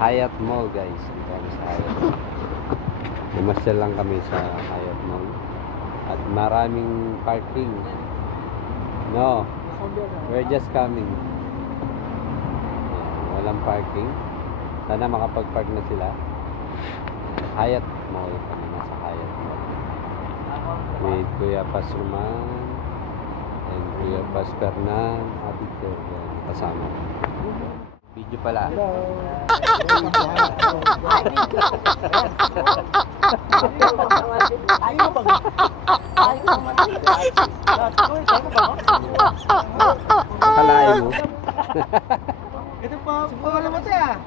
Hyatt Mall, guys. Dito kami sa Hyatt Mall. Namasyal lang kami sa Hyatt Mall. At maraming parking. No, we're just coming. Walang parking. Sana makapag-park na sila. Hyatt Mall kami. Nasa Hyatt Mall. With Kuya Pasruman and Kuya Paspernan. Abiter. Kasama. Video pala. Kalain mo. Ito pa, pangalamat ah.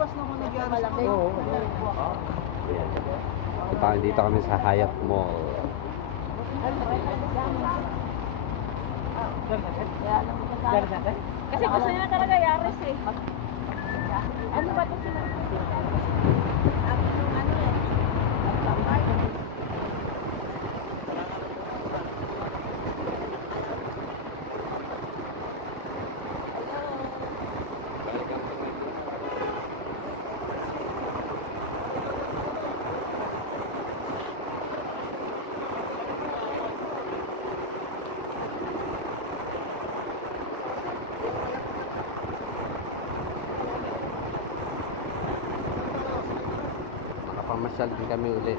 Dito kami sa Hyatt Mall. Kasi gusto niya talaga Yaris eh. Ano ba ito sila? Pamasyal din kami ulit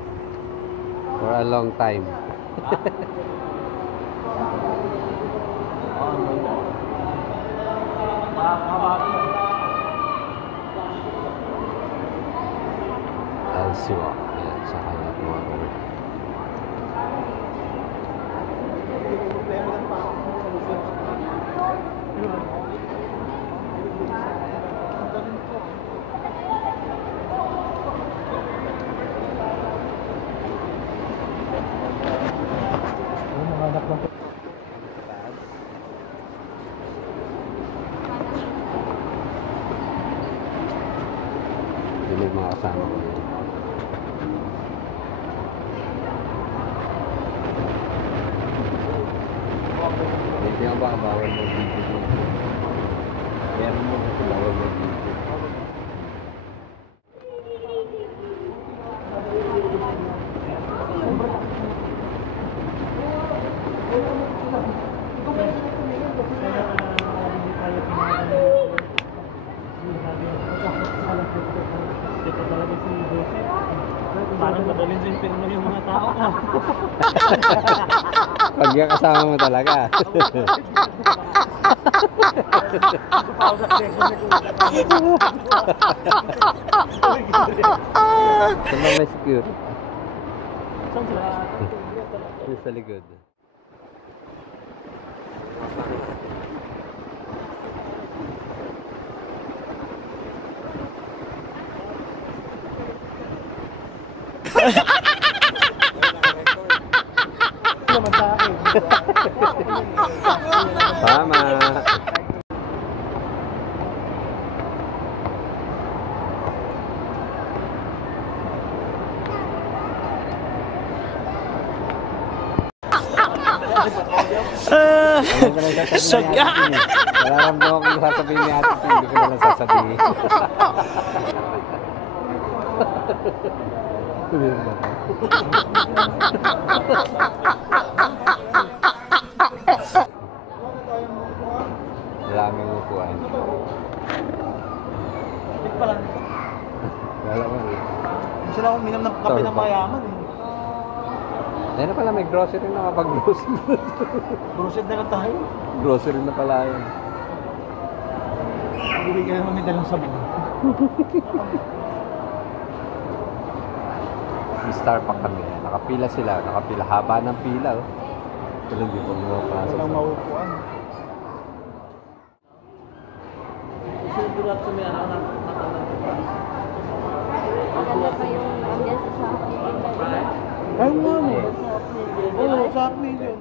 for a long time. Alsiwa. Ayan, sa Hyatt Mall. Yun yung mga kasama ko. Hindi nga ba bawal mag-video dito? Kaya mo kasi bawal mag-video. Ito talaga si Joseph. Parang madaling sa impirno yung mga tao ka. Pag yung kasama mo talaga. Saan ba may secure? Saan sila? Yung sa likod. Naman sa akin. Tama. Sagaan! Nararamdaman ko yung sasabihin ni ate ko, hindi ko na lang sasabihin. Maraming upuan. Ito pa lang. Wala ko eh. Hindi sila uminom ng kape ng mayaman eh. Dahil na pala may grocery na kapag-grocery. Brused na lang tayo. Grocery na pala yun. Hindi ka naman may dalang sabon. May Starbucks kami. Nakapila sila. Nakapila. Haba ng pila. Oh. Pero hindi pa mapasok. Walang maupuan. Sigurat sa may anak na Maganda pa yung andyan sa shopping. ayun nga mo. Oo, sa akin yun.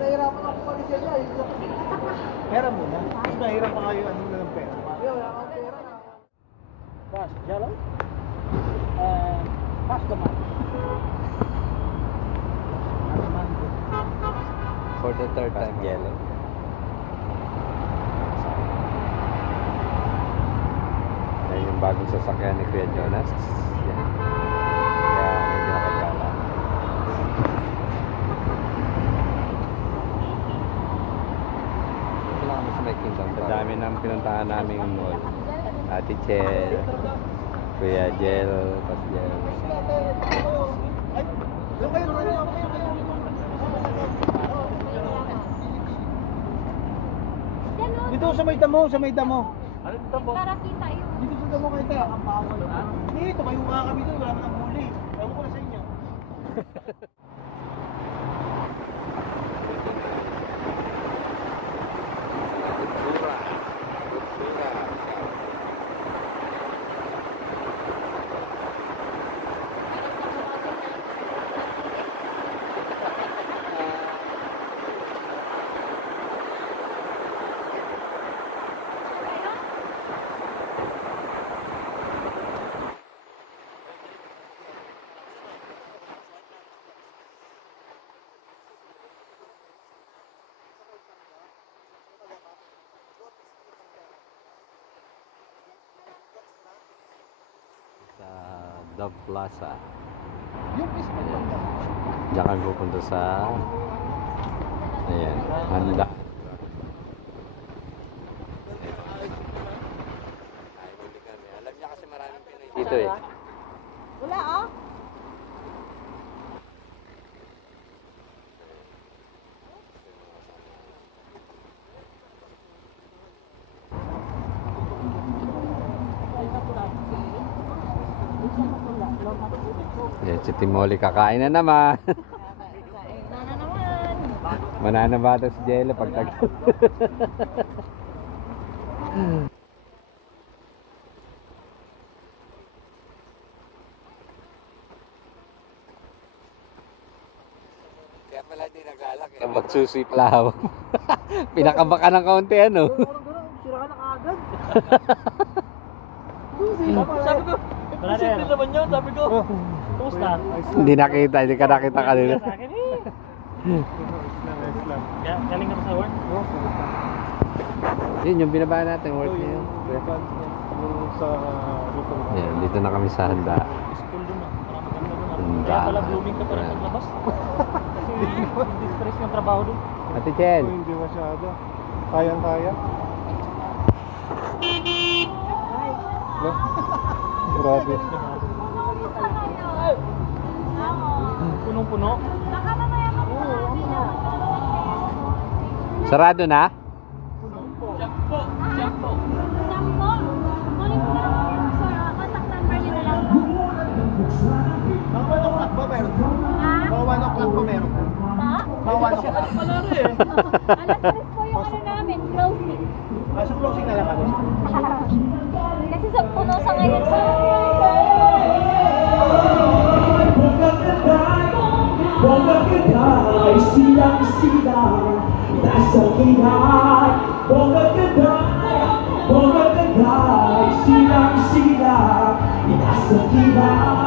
Nahirapan ako pali siya niya. Pera muna. Mas mahirap pa kayo ano ng pera. Wala akong pera na. Pass, jello? Pass naman. For the third time, yellow. Yan yung bagong sasakyan ni Kuya Jonas. Yan. Kaya medyo nakagala. Ito lang kami sa may Kingdom. Sa dami ng pinuntahan namin yung mall. Ate Chel, Kuya Jel, Pas Jel. Ay, doon kayo, doon kayo. Dito sa may damo, sa may damo. Ano dito po? Para kita yun. Dito sa damo kayo tayo. Ang bawal. Dito, kayo nga kami doon. Wala nang huli. Ewan ko na sa inyo. Sa Dove Plaza. Yung is pa lang. Diyan kami pupunta sa ayan, handa. Alam niya kasi maraming Pinoy dito eh. Wala ah. Yan, si Timoli kakain na naman. Nana naman. Mananabata si Jello pag tag. Kaya pala di naglalaki. Magsusiplaw. Pinakabaka ng kaunti ano. Sira na kaagad. Sabi ko, simple naman yun. Sabi ko, kumusta? Hindi nakita, hindi ka nakita kanina. Sa akin eh. Galing na sa work? Yun, yung binaba natin, work niya yun. Yung sa dito. Yan, dito na kami sa handa. School dun ah. Parang maganda dun ah. Handa. Kaya pala blooming ka parang paglabas. Kasi stress yung trabaho dun. Ate Chen, Hindi masyado. Kayang-kaya. No? Grabe. Punong-puno. Baka mamaya mapunabi na. sarado na? Jampo. Sampo. Kunin ko na lang yung contact number nyo na lang. Mga 1 o'clock ba meron? Ha? Mga 1 o'clock ba meron? Pa? Mga 1 o'clock. Pala rin eh. Alas 3 po yung ano namin, closing. Kaso closing na lang kami. Kasi sa puno sa ngayon sa... Bongga-ganda, silang-silang nasa kihay. Bongga-ganda, silang-silang nasa kihay.